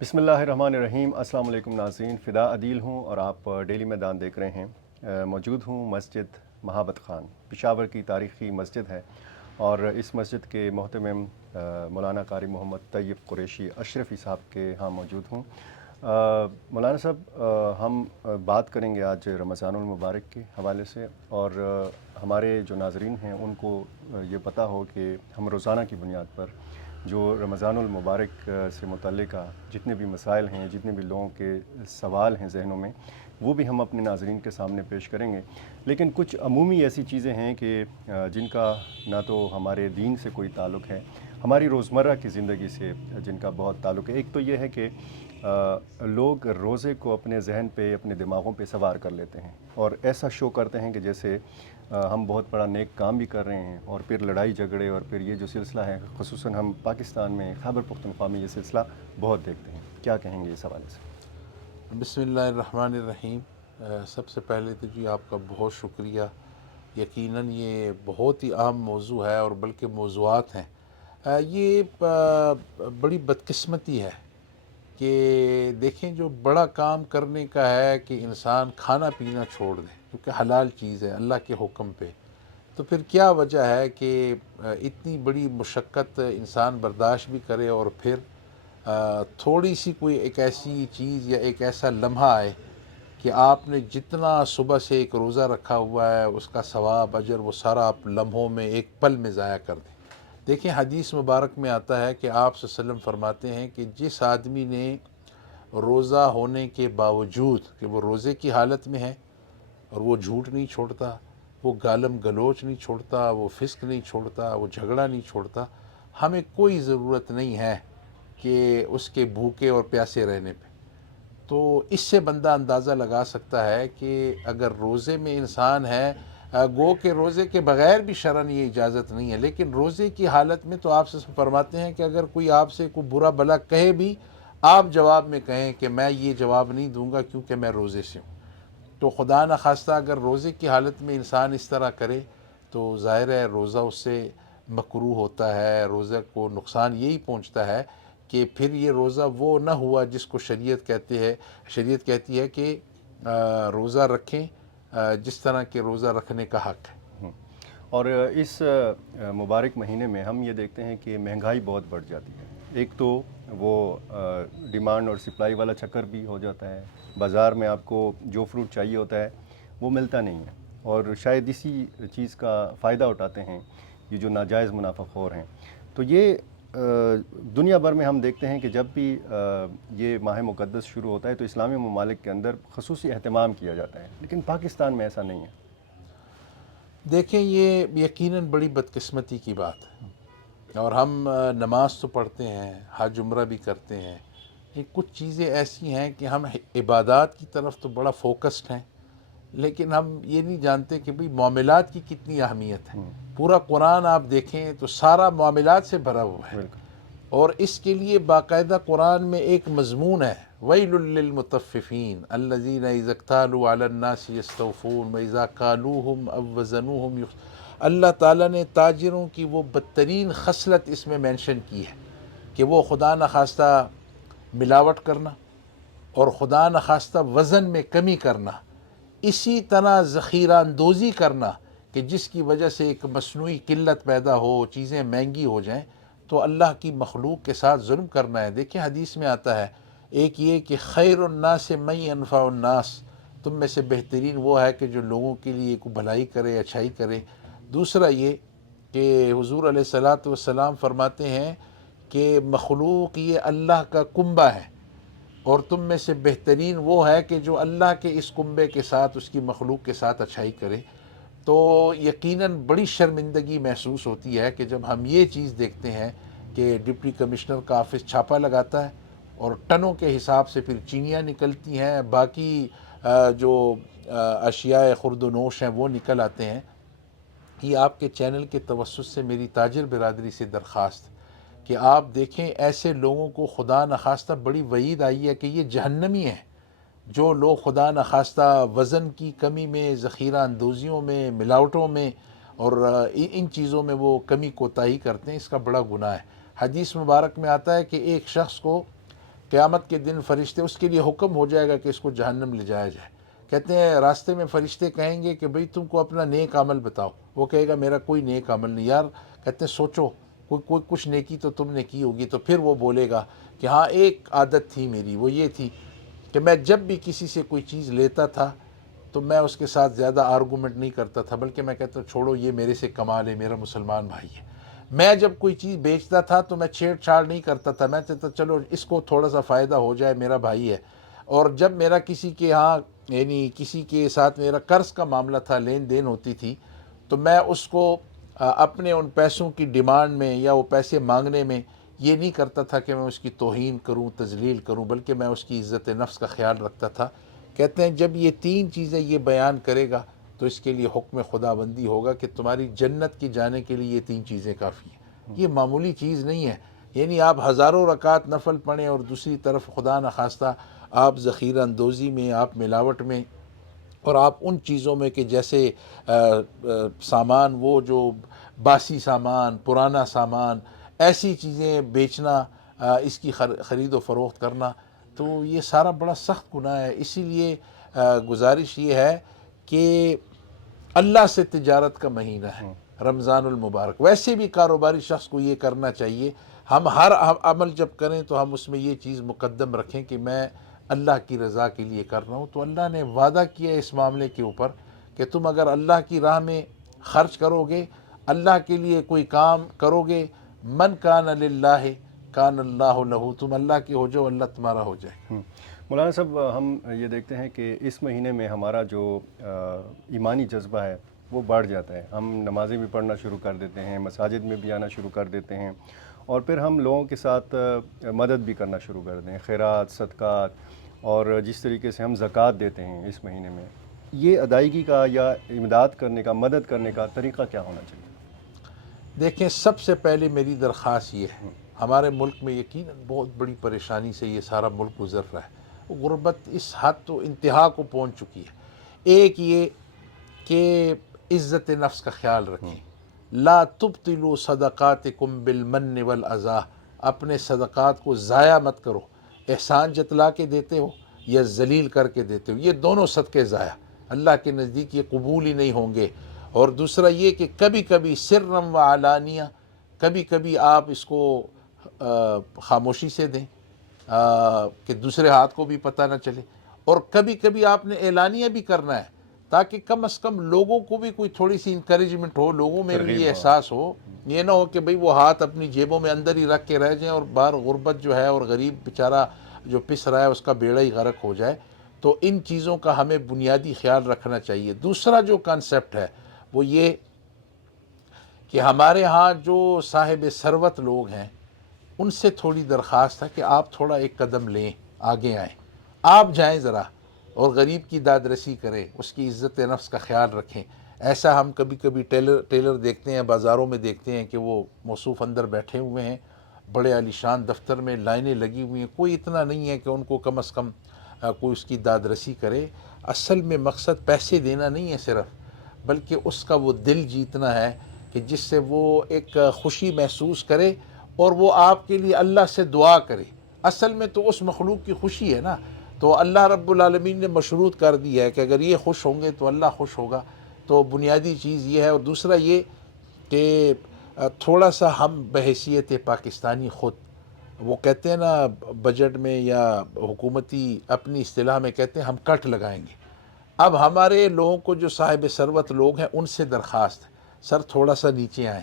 بسم اللہ الرحمن الرحیم۔ السلام علیکم ناظرین، فدا عدیل ہوں اور آپ ڈیلی میدان دیکھ رہے ہیں۔ موجود ہوں مسجد مہابت خان، پشاور کی تاریخی مسجد ہے، اور اس مسجد کے محتمم مولانا قاری محمد طیب قریشی اشرفی صاحب کے ہاں موجود ہوں۔ مولانا صاحب، ہم بات کریں گے آج رمضان المبارک کے حوالے سے، اور ہمارے جو ناظرین ہیں ان کو یہ پتہ ہو کہ ہم روزانہ کی بنیاد پر جو رمضان المبارک سے متعلقہ جتنے بھی مسائل ہیں، جتنے بھی لوگوں کے سوال ہیں ذہنوں میں، وہ بھی ہم اپنے ناظرین کے سامنے پیش کریں گے۔ لیکن کچھ عمومی ایسی چیزیں ہیں کہ جن کا نہ تو ہمارے دین سے کوئی تعلق ہے، ہماری روزمرہ کی زندگی سے جن کا بہت تعلق ہے۔ ایک تو یہ ہے کہ لوگ روزے کو اپنے ذہن پہ، اپنے دماغوں پہ سوار کر لیتے ہیں، اور ایسا شو کرتے ہیں کہ جیسے ہم بہت بڑا نیک کام بھی کر رہے ہیں، اور پھر لڑائی جھگڑے اور پھر یہ جو سلسلہ ہے، خصوصاً ہم پاکستان میں خیبر پختونخوا میں یہ سلسلہ بہت دیکھتے ہیں۔ کیا کہیں گے اس حوالے سے؟ بسم اللہ الرحمن الرحیم۔ سب سے پہلے تو جی آپ کا بہت شکریہ۔ یقیناً یہ بہت ہی اہم موضوع ہے، اور بلکہ موضوعات ہیں۔ یہ بڑی بدقسمتی ہے کہ دیکھیں، جو بڑا کام کرنے کا ہے کہ انسان کھانا پینا چھوڑ دے، کیونکہ حلال چیز ہے اللہ کے حکم پہ، تو پھر کیا وجہ ہے کہ اتنی بڑی مشقت انسان برداشت بھی کرے، اور پھر تھوڑی سی کوئی ایک ایسی چیز یا ایک ایسا لمحہ آئے کہ آپ نے جتنا صبح سے ایک روزہ رکھا ہوا ہے اس کا ثواب اجر وہ سارا آپ لمحوں میں ایک پل میں ضائع کر دیں۔ دیکھیں، حدیث مبارک میں آتا ہے کہ آپ صلی اللہ علیہ وسلم فرماتے ہیں کہ جس آدمی نے روزہ ہونے کے باوجود کہ وہ روزے کی حالت میں ہے، اور وہ جھوٹ نہیں چھوڑتا، وہ گالم گلوچ نہیں چھوڑتا، وہ فسق نہیں چھوڑتا، وہ جھگڑا نہیں چھوڑتا، ہمیں کوئی ضرورت نہیں ہے کہ اس کے بھوکے اور پیاسے رہنے پہ۔ تو اس سے بندہ اندازہ لگا سکتا ہے کہ اگر روزے میں انسان ہے، گو کہ روزے کے بغیر بھی شرعاً یہ اجازت نہیں ہے، لیکن روزے کی حالت میں تو آپ سے فرماتے ہیں کہ اگر کوئی آپ سے کوئی برا بھلا کہے بھی، آپ جواب میں کہیں کہ میں یہ جواب نہیں دوں گا کیونکہ میں روزے سے ہوں۔ تو خدا نخواستہ اگر روزے کی حالت میں انسان اس طرح کرے تو ظاہر ہے روزہ اس سے مکروہ ہوتا ہے، روزہ کو نقصان یہی پہنچتا ہے کہ پھر یہ روزہ وہ نہ ہوا جس کو شریعت کہتی ہے کہ روزہ رکھیں جس طرح کے روزہ رکھنے کا حق ہے۔ اور اس مبارک مہینے میں ہم یہ دیکھتے ہیں کہ مہنگائی بہت بڑھ جاتی ہے۔ ایک تو وہ ڈیمانڈ اور سپلائی والا چکر بھی ہو جاتا ہے، بازار میں آپ کو جو فروٹ چاہیے ہوتا ہے وہ ملتا نہیں ہے، اور شاید اسی چیز کا فائدہ اٹھاتے ہیں یہ جو ناجائز منافع خور ہیں۔ تو یہ دنیا بھر میں ہم دیکھتے ہیں کہ جب بھی یہ ماہ مقدس شروع ہوتا ہے تو اسلامی ممالک کے اندر خصوصی اہتمام کیا جاتا ہے، لیکن پاکستان میں ایسا نہیں ہے۔ دیکھیں، یہ یقیناً بڑی بدقسمتی کی بات ہے، اور ہم نماز تو پڑھتے ہیں، حج عمرہ بھی کرتے ہیں، یہ کچھ چیزیں ایسی ہیں کہ ہم عبادات کی طرف تو بڑا فوکسڈ ہیں، لیکن ہم یہ نہیں جانتے کہ بھئی معاملات کی کتنی اہمیت ہے۔ پورا قرآن آپ دیکھیں تو سارا معاملات سے بھرا ہوا ہے، بالکل۔ اور اس کے لیے باقاعدہ قرآن میں ایک مضمون ہے، وَيْلٌ لِّلْمُطَفِّفِينَ الَّذِينَ إِذَا اكْتَالُوا عَلَى النَّاسِ يَسْتَوْفُونَ وَإِذَا كَالُوهُمْ أَو وَّزَنُوهُمْ اللہ تعالیٰ نے تاجروں کی وہ بدترین خصلت اس میں مینشن کی ہے کہ وہ خدا نخواستہ ملاوٹ کرنا، اور خدا نخواستہ وزن میں کمی کرنا، اسی طرح ذخیرہ اندوزی کرنا کہ جس کی وجہ سے ایک مصنوعی قلت پیدا ہو، چیزیں مہنگی ہو جائیں، تو اللہ کی مخلوق کے ساتھ ظلم کرنا ہے۔ دیکھیں، حدیث میں آتا ہے ایک یہ کہ خیر الناس من ينفع الناس، تم میں سے بہترین وہ ہے کہ جو لوگوں کے لیے کوئی بھلائی کرے، اچھائی کرے۔ دوسرا یہ کہ حضور علیہ الصلاۃ والسلام فرماتے ہیں کہ مخلوق یہ اللہ کا کنبہ ہے، اور تم میں سے بہترین وہ ہے کہ جو اللہ کے اس کنبے کے ساتھ، اس کی مخلوق کے ساتھ اچھائی کرے۔ تو یقیناً بڑی شرمندگی محسوس ہوتی ہے کہ جب ہم یہ چیز دیکھتے ہیں کہ ڈپٹی کمشنر کا آفس چھاپا لگاتا ہے، اور ٹنوں کے حساب سے پھر چینیاں نکلتی ہیں، باقی جو اشیاء خرد و نوش ہیں وہ نکل آتے ہیں۔ یہ آپ کے چینل کے توسط سے میری تاجر برادری سے درخواست کہ آپ دیکھیں ایسے لوگوں کو خدا نخواستہ بڑی وعید آئی ہے کہ یہ جہنمی ہیں، جو لوگ خدا نخواستہ وزن کی کمی میں، ذخیرہ اندوزیوں میں، ملاوٹوں میں اور ان چیزوں میں وہ کمی کوتاہی کرتے ہیں، اس کا بڑا گناہ ہے۔ حدیث مبارک میں آتا ہے کہ ایک شخص کو قیامت کے دن فرشتے اس کے لیے حکم ہو جائے گا کہ اس کو جہنم لے جایا جائے. کہتے ہیں راستے میں فرشتے کہیں گے کہ بھئی تم کو اپنا نیک عمل بتاؤ. وہ کہے گا میرا کوئی نیک عمل نہیں. یار کہتے ہیں سوچو کوئی کچھ نیکی تو تم نے کی ہوگی. تو پھر وہ بولے گا کہ ہاں ایک عادت تھی میری، وہ یہ تھی کہ میں جب بھی کسی سے کوئی چیز لیتا تھا تو میں اس کے ساتھ زیادہ آرگومنٹ نہیں کرتا تھا، بلکہ میں کہتا چھوڑو یہ میرے سے کمال ہے، میرا مسلمان بھائی ہے. میں جب کوئی چیز بیچتا تھا تو میں چھیڑ چھاڑ نہیں کرتا تھا، میں کہتا چلو اس کو تھوڑا سا فائدہ ہو جائے، میرا بھائی ہے. اور جب میرا کسی کے ہاں یعنی کسی کے ساتھ میرا قرض کا معاملہ تھا، لین دین ہوتی تھی، تو میں اس کو اپنے ان پیسوں کی ڈیمانڈ میں یا وہ پیسے مانگنے میں یہ نہیں کرتا تھا کہ میں اس کی توہین کروں، تذلیل کروں، بلکہ میں اس کی عزت نفس کا خیال رکھتا تھا. کہتے ہیں جب یہ تین چیزیں یہ بیان کرے گا تو اس کے لیے حکم خداوندی ہوگا کہ تمہاری جنت کی جانے کے لیے یہ تین چیزیں کافی ہیں. یہ معمولی چیز نہیں ہے. یعنی آپ ہزاروں رکعت نفل پڑھیں اور دوسری طرف خدا نخواستہ آپ ذخیرہ اندوزی میں، آپ ملاوٹ میں، اور آپ ان چیزوں میں کہ جیسے سامان، وہ جو باسی سامان، پرانا سامان، ایسی چیزیں بیچنا، اس کی خرید و فروخت کرنا، تو یہ سارا بڑا سخت گناہ ہے. اسی لیے گزارش یہ ہے کہ اللہ سے تجارت کا مہینہ ہے رمضان المبارک. ویسے بھی کاروباری شخص کو یہ کرنا چاہیے. ہم ہر عمل جب کریں تو ہم اس میں یہ چیز مقدم رکھیں کہ میں اللہ کی رضا کے لیے کر رہا ہوں. تو اللہ نے وعدہ کیا اس معاملے کے اوپر کہ تم اگر اللہ کی راہ میں خرچ کرو گے، اللہ کے لیے کوئی کام کرو گے، من کان للہ کان اللہ لہ، تم اللہ کے ہو جاؤ، اللہ تمہارا ہو جائے. مولانا صاحب، ہم یہ دیکھتے ہیں کہ اس مہینے میں ہمارا جو ایمانی جذبہ ہے وہ بڑھ جاتا ہے. ہم نمازیں بھی پڑھنا شروع کر دیتے ہیں، مساجد میں بھی آنا شروع کر دیتے ہیں، اور پھر ہم لوگوں کے ساتھ مدد بھی کرنا شروع کر دیں، خیرات، صدقات، اور جس طریقے سے ہم زکوٰۃ دیتے ہیں اس مہینے میں، یہ ادائیگی کا یا امداد کرنے کا، مدد کرنے کا طریقہ کیا ہونا چاہیے؟ دیکھیں، سب سے پہلے میری درخواست یہ ہے، ہمارے ملک میں یقیناً بہت بڑی پریشانی سے یہ سارا ملک گزر رہا ہے. غربت اس حد تو انتہا کو پہنچ چکی ہے. ایک یہ کہ عزت نفس کا خیال رکھیں. لا تبطلوا صدقاتکم بالمن والاذی، اپنے صدقات کو ضائع مت کرو. احسان جتلا کے دیتے ہو یا ذلیل کر کے دیتے ہو، یہ دونوں صدقے ضائع اللہ کے نزدیک یہ قبول ہی نہیں ہوں گے. اور دوسرا یہ کہ کبھی کبھی سرم و علانیہ، کبھی کبھی آپ اس کو خاموشی سے دیں کہ دوسرے ہاتھ کو بھی پتہ نہ چلے، اور کبھی کبھی آپ نے اعلانیہ بھی کرنا ہے تاکہ کم از کم لوگوں کو بھی کوئی تھوڑی سی انکریجمنٹ ہو، لوگوں میں بھی یہ احساس ہو. یہ نہ ہو کہ بھئی وہ ہاتھ اپنی جیبوں میں اندر ہی رکھ کے رہ جائیں اور باہر غربت جو ہے اور غریب بیچارہ جو پس رہا ہے اس کا بیڑا ہی غرق ہو جائے. تو ان چیزوں کا ہمیں بنیادی خیال رکھنا چاہیے. دوسرا جو کانسیپٹ ہے وہ یہ کہ ہمارے ہاں جو صاحب ثروت لوگ ہیں ان سے تھوڑی درخواست ہے کہ آپ تھوڑا ایک قدم لیں، آگے آئیں، آپ جائیں ذرا اور غریب کی داد رسی کریں، اس کی عزت نفس کا خیال رکھیں. ایسا ہم کبھی کبھی ٹیلر دیکھتے ہیں، بازاروں میں دیکھتے ہیں کہ وہ موصوف اندر بیٹھے ہوئے ہیں، بڑے عالیشان دفتر میں لائنیں لگی ہوئی ہیں، کوئی اتنا نہیں ہے کہ ان کو کم از کم کوئی اس کی داد رسی کرے. اصل میں مقصد پیسے دینا نہیں ہے صرف، بلکہ اس کا وہ دل جیتنا ہے کہ جس سے وہ ایک خوشی محسوس کرے اور وہ آپ کے لیے اللہ سے دعا کرے. اصل میں تو اس مخلوق کی خوشی ہے نا. تو اللہ رب العالمین نے مشروط کر دی ہے کہ اگر یہ خوش ہوں گے تو اللہ خوش ہوگا. تو بنیادی چیز یہ ہے. اور دوسرا یہ کہ تھوڑا سا ہم بحیثیت پاکستانی خود، وہ کہتے ہیں نا بجٹ میں یا حکومتی اپنی اصطلاح میں کہتے ہیں ہم کٹ لگائیں گے. اب ہمارے لوگوں کو جو صاحب ثروت لوگ ہیں ان سے درخواست ہے، سر تھوڑا سا نیچے آئیں.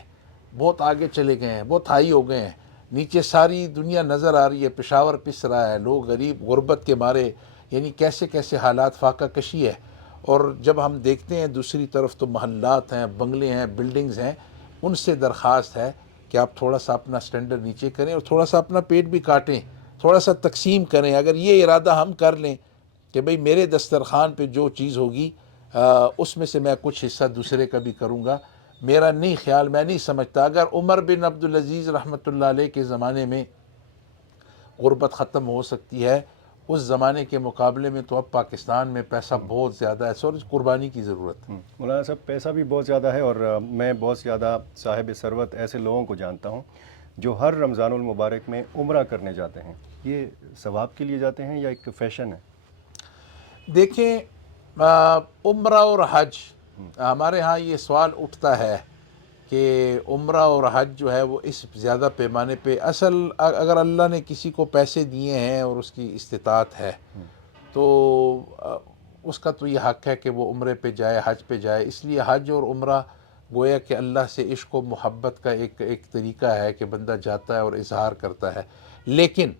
بہت آگے چلے گئے ہیں، بہت ہائی ہو گئے ہیں، نیچے ساری دنیا نظر آ رہی ہے، پشاور پس رہا ہے، لوگ غریب غربت کے مارے، یعنی کیسے کیسے حالات، فاقہ کشی ہے. اور جب ہم دیکھتے ہیں دوسری طرف تو محلات ہیں، بنگلے ہیں، بلڈنگز ہیں، ان سے درخواست ہے کہ آپ تھوڑا سا اپنا سٹینڈرڈ نیچے کریں اور تھوڑا سا اپنا پیٹ بھی کاٹیں، تھوڑا سا تقسیم کریں. اگر یہ ارادہ ہم کر لیں کہ بھئی میرے دسترخوان پہ جو چیز ہوگی اس میں سے میں کچھ حصہ دوسرے کا بھی کروں گا. میرا نہیں خیال، میں نہیں سمجھتا اگر عمر بن عبدالعزیز رحمۃ اللہ علیہ کے زمانے میں غربت ختم ہو سکتی ہے، اس زمانے کے مقابلے میں تو اب پاکستان میں پیسہ بہت زیادہ ہے، اور قربانی کی ضرورت ہے. مولانا صاحب، پیسہ بھی بہت زیادہ ہے، اور میں بہت زیادہ صاحب ثروت ایسے لوگوں کو جانتا ہوں جو ہر رمضان المبارک میں عمرہ کرنے جاتے ہیں. یہ ثواب کے لیے جاتے ہیں یا ایک فیشن ہے؟ دیکھیں عمرہ اور حج، ہمارے ہاں یہ سوال اٹھتا ہے کہ عمرہ اور حج جو ہے وہ اس زیادہ پیمانے پہ، اصل اگر اللہ نے کسی کو پیسے دیے ہیں اور اس کی استطاعت ہے تو اس کا تو یہ حق ہے کہ وہ عمرے پہ جائے، حج پہ جائے. اس لیے حج اور عمرہ گویا کہ اللہ سے عشق و محبت کا ایک طریقہ ہے کہ بندہ جاتا ہے اور اظہار کرتا ہے. لیکن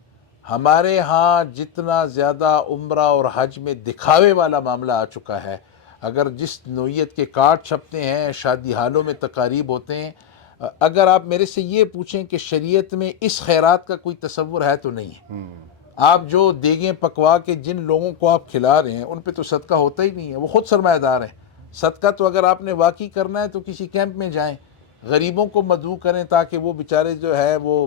ہمارے ہاں جتنا زیادہ عمرہ اور حج میں دکھاوے والا معاملہ آ چکا ہے، اگر جس نوعیت کے کارڈ چھپتے ہیں، شادی حالوں میں تقاریب ہوتے ہیں، اگر آپ میرے سے یہ پوچھیں کہ شریعت میں اس خیرات کا کوئی تصور ہے تو نہیں ہے. آپ جو دیگیں پکوا کے جن لوگوں کو آپ کھلا رہے ہیں ان پہ تو صدقہ ہوتا ہی نہیں ہے، وہ خود سرمایہ دار ہیں. صدقہ تو اگر آپ نے واقعی کرنا ہے تو کسی کیمپ میں جائیں، غریبوں کو مدعو کریں تاکہ وہ بیچارے جو ہے وہ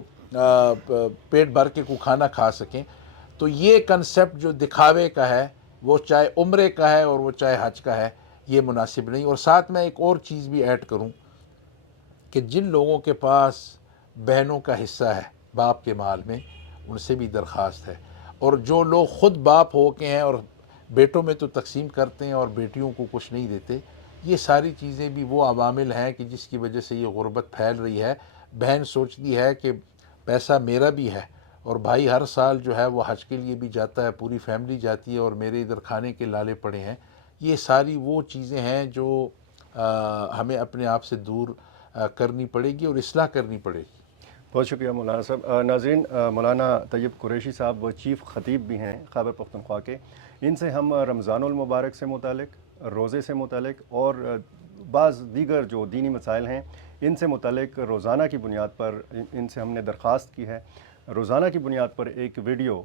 پیٹ بھر کے کوئی کھانا کھا سکیں. تو یہ کنسیپٹ جو دکھاوے کا ہے، وہ چاہے عمرے کا ہے اور وہ چاہے حج کا ہے، یہ مناسب نہیں. اور ساتھ میں ایک اور چیز بھی ایڈ کروں کہ جن لوگوں کے پاس بہنوں کا حصہ ہے باپ کے مال میں، ان سے بھی درخواست ہے. اور جو لوگ خود باپ ہو کے ہیں اور بیٹوں میں تو تقسیم کرتے ہیں اور بیٹیوں کو کچھ نہیں دیتے، یہ ساری چیزیں بھی وہ عوامل ہیں کہ جس کی وجہ سے یہ غربت پھیل رہی ہے. بہن سوچتی ہے کہ پیسہ میرا بھی ہے اور بھائی ہر سال جو ہے وہ حج کے لیے بھی جاتا ہے، پوری فیملی جاتی ہے اور میرے ادھر کھانے کے لالے پڑے ہیں. یہ ساری وہ چیزیں ہیں جو ہمیں اپنے آپ سے دور کرنی پڑے گی اور اصلاح کرنی پڑے گی. بہت شکریہ مولانا صاحب. ناظرین، مولانا طیب قریشی صاحب وہ چیف خطیب بھی ہیں خیبر پختونخوا کے. ان سے ہم رمضان المبارک سے متعلق، روزے سے متعلق اور بعض دیگر جو دینی مسائل ہیں ان سے متعلق روزانہ کی بنیاد پر ان سے ہم نے درخواست کی ہے. روزانہ کی بنیاد پر ایک ویڈیو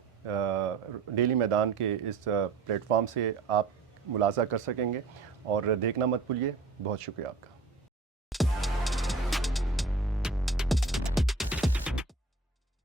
ڈیلی میدان کے اس پلیٹ فارم سے آپ ملاحظہ کر سکیں گے اور دیکھنا مت بھولیے. بہت شکریہ آپ کا.